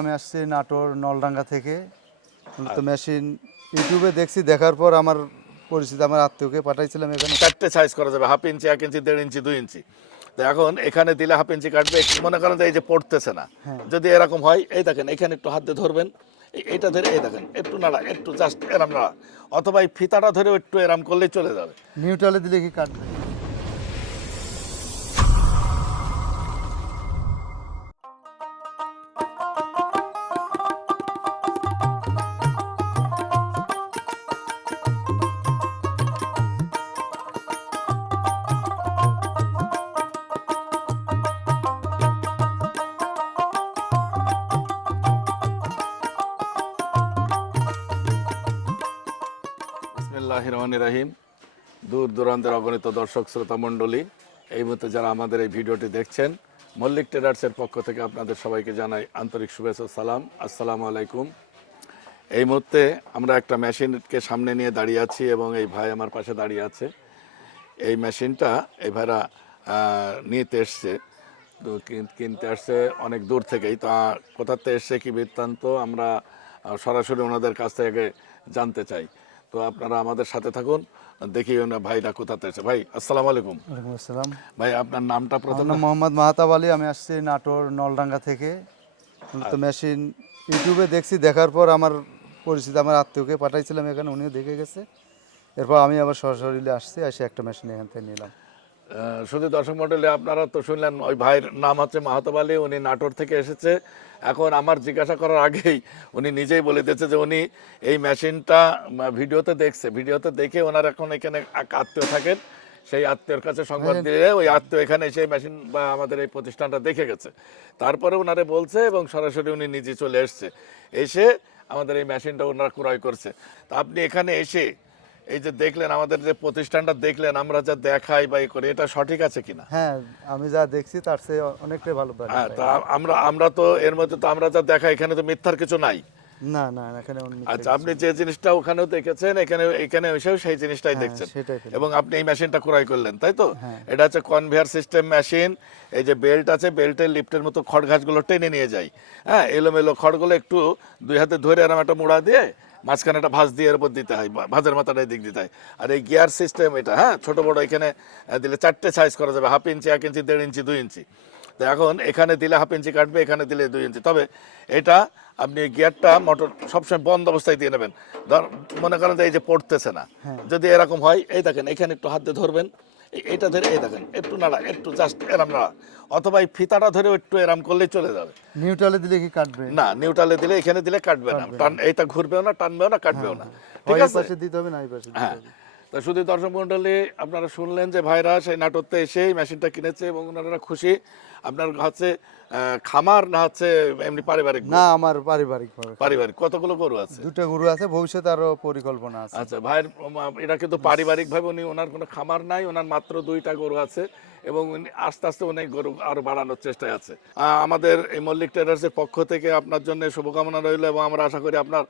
আমি আসছি নাটোর নলডাঙ্গা থেকে। মূলত মেশিন ইউটিউবে দেখছি, দেখার পর আমার পরিচিত আমার আত্মীয়কে পাঠাইছিলাম এখানে। চারটে সাইজ করা যাবে, 1/2 ইঞ্চি, 1 ইঞ্চি, 1.5 ইঞ্চি, 2 ইঞ্চি। তো এখন এখানে দিলে 1/2 ইঞ্চি কাটবে, মনে করেন যে এই যে পড়তেছে না, যদি এরকম হয়, এই দেখেন এখানে একটু হাত দিয়ে ধরবেন, এটা ধরে এই দেখেন একটু নাড়া, একটু জাস্ট এরাম নাড়া, অথবা এই ফিতাটা ধরে একটু এরাম করলেই চলে যাবে। নিউট্রালে দিলে কি কাটবে? বিসমিল্লাহির রহমানির রহিম। দূর দূরান্তের অগণিত দর্শক শ্রোতা মণ্ডলী, এই মুহূর্তে যারা আমাদের এই ভিডিওটি দেখছেন, মল্লিক ট্রেডার্সের পক্ষ থেকে আপনাদের সবাইকে জানাই আন্তরিক শুভেচ্ছা, সালাম, আসসালামু আলাইকুম। এই মুহূর্তে আমরা একটা মেশিনকে সামনে নিয়ে দাঁড়িয়ে আছি এবং এই ভাই আমার পাশে দাঁড়িয়ে আছে। এই মেশিনটা এই ভাইরা নিতে এসছে, তো কিনতে আসছে অনেক দূর থেকেই। তা কোথাতে এসছে কি বৃত্তান্ত আমরা সরাসরি ওনাদের কাছ থেকে জানতে চাই। তো আপনারা আমাদের সাথে থাকুন, দেখি ভাইরা কোথাতে এসে। ভাই আসসালামু আলাইকুম। ওয়ালাইকুম আসসালাম। ভাই আপনার নামটা প্রথম? আমার নাম মোহাম্মদ মাহাতাব আলী। আমি আসছি নাটোর নলডাঙ্গা থেকে। মূলত মেশিন ইউটিউবে দেখছি, দেখার পর আমার পরিচিত আমার আত্মীয়কে পাঠাইছিলাম এখানে, উনিও দেখে গেছে। এরপর আমি আবার সরাসরি আসছি, এসে একটা মেশিন এখান থেকে নিলাম। শুধু দর্শক মণ্ডলী, আপনারা তো শুনলেন ওই ভাইয়ের নাম হচ্ছে মাহাতাব আলী, উনি নাটোর থেকে এসেছে। এখন আমার জিজ্ঞাসা করার আগেই উনি নিজেই বলে দিয়েছে যে উনি এই মেশিনটা ভিডিওতে দেখছে, ভিডিওতে দেখে ওনার এখন এখানে আত্মীয় থাকেন, সেই আত্মীয়র কাছে সংবাদ দিলে ওই আত্মীয় এখানে এসে মেশিন বা আমাদের এই প্রতিষ্ঠানটা দেখে গেছে, তারপরে ওনারে বলছে এবং সরাসরি উনি নিজে চলে এসছে, এসে আমাদের এই মেশিনটা ওনারা ক্রয় করছে। তা আপনি এখানে এসে এই যে দেখলেন, আমাদের যে প্রতিষ্ঠানটা দেখলেন, আমরা যা দেখাই বা করি, এটা সঠিক আছে কিনা? হ্যাঁ, আমি যা দেখছি তার চেয়ে অনেকটাই ভালো। হ্যাঁ, তা আমরা তো এর মধ্যে তো আমরা যা দেখাই, এখানে তো মিথ্যার কিছু নাই। না না, এখানে আচ্ছা, আপনি যে জিনিসটা ওখানেও দেখেছেন, এখানে এসেও সেই জিনিসটাই দেখছেন, এবং আপনি এই মেশিনটা ক্রয় করলেন, তাই তো? এটা হচ্ছে কনভেয়ার সিস্টেম মেশিন। এই যে বেল্ট আছে, বেল্টের লিফটের মতো খড় ঘাসগুলো টেনে নিয়ে যায়। হ্যাঁ, এলোমেলো খড়গুলো একটু দুই হাতে ধরে এরকম একটা মুড়া দিয়ে মাঝখানে একটা ভাঁজ দিয়ে এর উপর দিতে হয়, ভাঁজের মাথাটাই দিক দিতে হয়। আর এই গিয়ার সিস্টেম এটা, হ্যাঁ, ছোট বড় এখানে দিলে চারটে সাইজ করা যাবে, 1/2 ইঞ্চি, 1 ইঞ্চি, 1.5 ইঞ্চি, 2 ইঞ্চি। তো এখন এখানে দিলে 1/2 ইঞ্চি কাটবে, এখানে দিলে 2 ইঞ্চি। তবে এটা আপনি গিয়ারটা মোটর সবসময় বন্ধ অবস্থায় দিয়ে নেবেন। মনে করেন যে এই যে পড়তেছে না, যদি এরকম হয়, এই দেখেন এখানে একটু হাত দিয়ে ধরবেন, এটা ধরে এই দেখেন একটু নাড়া, একটু জাস্ট এরাম নাড়া, অথবা এই ফিতাটা ধরে একটু এরাম করলেই চলে যাবে। নিউট্রালে দিলে কি কাটবে? না, নিউট্রালে দিলে, এখানে দিলে কাটবে না, এইটা ঘুরবেও না, টানবেও না, কাটবেও না। ঠিক আছে, পাশে দিতে হবে না, এই পাশে দিতে হ্যাঁ। হবে। তো শুধু দর্শক মণ্ডলী, আপনারা শুনলেন যে ভাইরা সেই নাটোরতে এসে এই মেশিনটা কিনেছে এবং ওনারা খুশি। আপনার হচ্ছে খামার না হচ্ছে এমনি পারিবারিক? না, আমার পারিবারিক ভাবে। পারিবারিক। কতগুলো গরু আছে? দুটো গরু আছে, ভবিষ্যতে আরো পরিকল্পনা আছে। আচ্ছা, ভাইয়ের এটা কিন্তু পারিবারিক ভাবে, উনি ওনার কোনো খামার নাই, ওনার মাত্র 2টা গরু আছে এবং উনি আস্তে আস্তে অনেক গরু আরো বাড়ানোর চেষ্টায় আছে। আমাদের এই মল্লিক ট্রেডার্সের পক্ষ থেকে আপনার জন্য শুভকামনা রইল এবং আমরা আশা করি আপনার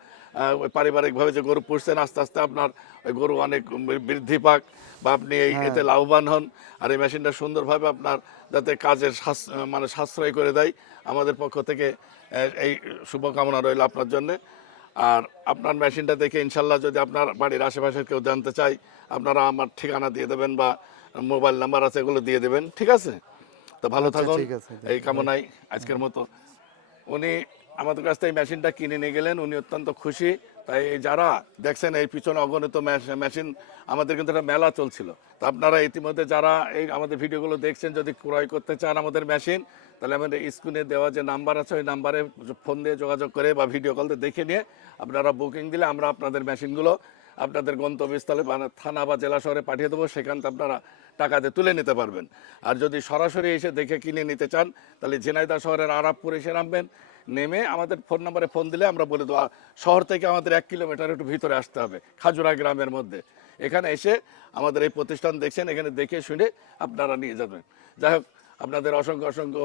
ওই পারিবারিকভাবে যে গরু পুষছেন, আস্তে আস্তে আপনার ওই গরু অনেক বৃদ্ধি পাক বা আপনি এতে লাভবান হন। আর এই মেশিনটা সুন্দরভাবে আপনার যাতে কাজের মানে সাশ্রয় করে দেয়, আমাদের পক্ষ থেকে এই শুভকামনা রইল আপনার জন্যে। আর আপনার মেশিনটা দেখে ইনশাল্লাহ যদি আপনার বাড়ির আশেপাশে কেউ জানতে চায়, আপনারা আমার ঠিকানা দিয়ে দেবেন বা মোবাইল নাম্বার আছে, এগুলো দিয়ে দেবেন। ঠিক আছে, তো ভালো থাকুন, এই কামনাই আজকের মতো। উনি আমাদের কাছ থেকে মেশিনটা কিনে নিয়ে গেলেন, উনি অত্যন্ত খুশি। তাই যারা দেখছেন এই পিছনে অগণিত মেশিন, আমাদের কিন্তু একটা মেলা চলছিল, তো আপনারা ইতিমধ্যে যারা এই আমাদের ভিডিওগুলো দেখছেন, যদি ক্রয় করতে চান আমাদের মেশিন, তাহলে আমাদের স্ক্রিনে দেওয়া যে নাম্বার আছে, ওই নাম্বারে ফোন দিয়ে যোগাযোগ করে বা ভিডিও কল দিয়ে দেখে নিয়ে আপনারা বুকিং দিলে আমরা আপনাদের মেশিনগুলো আপনাদের গন্তব্যস্থলে মানে থানা বা জেলা শহরে পাঠিয়ে দেবো, সেখান থেকে আপনারা টাকা দিয়ে তুলে নিতে পারবেন। আর যদি সরাসরি এসে দেখে কিনে নিতে চান, তাহলে ঝিনাইদহ শহরের আরাবপুর এসে নামবেন, নেমে আমাদের ফোন নাম্বারে ফোন দিলে আমরা বলে দেবো শহর থেকে আমাদের 1 কিলোমিটার একটু ভিতরে আসতে হবে, খাজুরা গ্রামের মধ্যে। এখানে এসে আমাদের এই প্রতিষ্ঠান দেখছেন, এখানে দেখে শুনে আপনারা নিয়ে যাবেন। যাই হোক, আপনাদের অসংখ্য অসংখ্য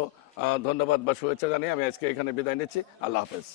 ধন্যবাদ বা শুভেচ্ছা জানিয়ে আমি আজকে এখানে বিদায় নিচ্ছি। আল্লাহ হাফেজ।